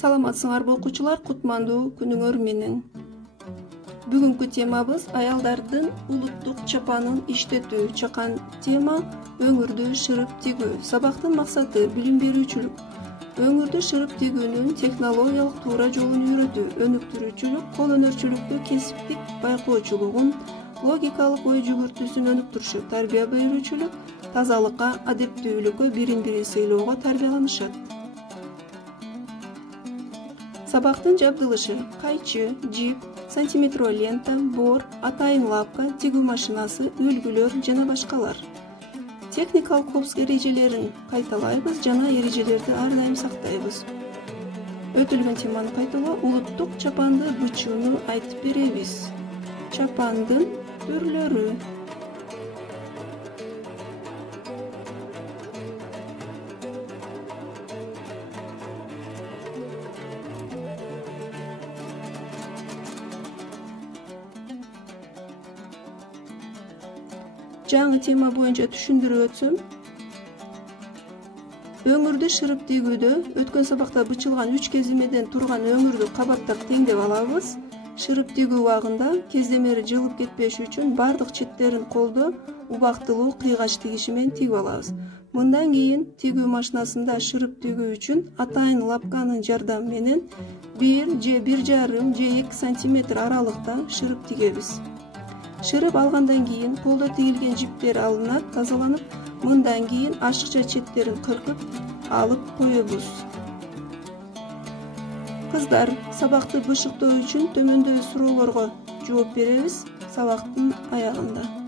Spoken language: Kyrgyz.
Саламатсыңарбы окуучулар, кутмандуу күнүңөр менен. Бүгүнкү темабыз аялдардын улуттук чапанын иштетүү. Чакан тема өңүрдү шырып тигүү. Сабактын максаты билим берүүчүлүк. Өңүрдү шырып тигүүнүн технологиялык туура жолун үйрөтүү, өнүктүрүүчүлүк, кол өнөрчүлүктү кесиптик байкоочулугун, логикалык ой жүгүртүүсүн өнүктүрүшүп, тарбия берүүчүлүк, тазалыкка, адептүүлүккө, бирин-бири сыйлоого тарбияланышат. Сабактын жабдылышы: кайчы, жип, сантиметровый лента, бор, атайын лапка, тигүү машинасы, үлгүлөр жана башкалар. Техникалык коопсуздук эрежелерин кайталайбыз жана эрежелерди ар дайым сактайбыз. Өтүлгөн теманы кайталоо: улуттук чапанды бычууну айтып беребиз. Чапандын түрлөрү. Жаңы тема боюнча түшүндүрүп өтсөм, өңүрдү шырып тигүүдө өткөн сабакта бычылган 3 кеземеден турган өңүрдү кабаттап теңдеп алабыз. Шырып тигүү убагында кездемери жылып кетпеш үчүн бардык четтерин колдо убактылуу кыйгач тигиши менен тигип алабыз. Мындан кийин тигүү машинасында шырып тигүү үчүн атайын лапканын жардамы менен 1 же 1,5 же 2 сантиметр аралыкта шырып тигебиз. Шырып алгандан кийин колдо тигилген жиптер алынат, тазаланып, мындан кийин ашыкча четтерин кыркып алып коебуз. Кыздар, сабакты бышыктоо үчүн төмөндөгү суроолорго жооп беребиз сабактын аягында.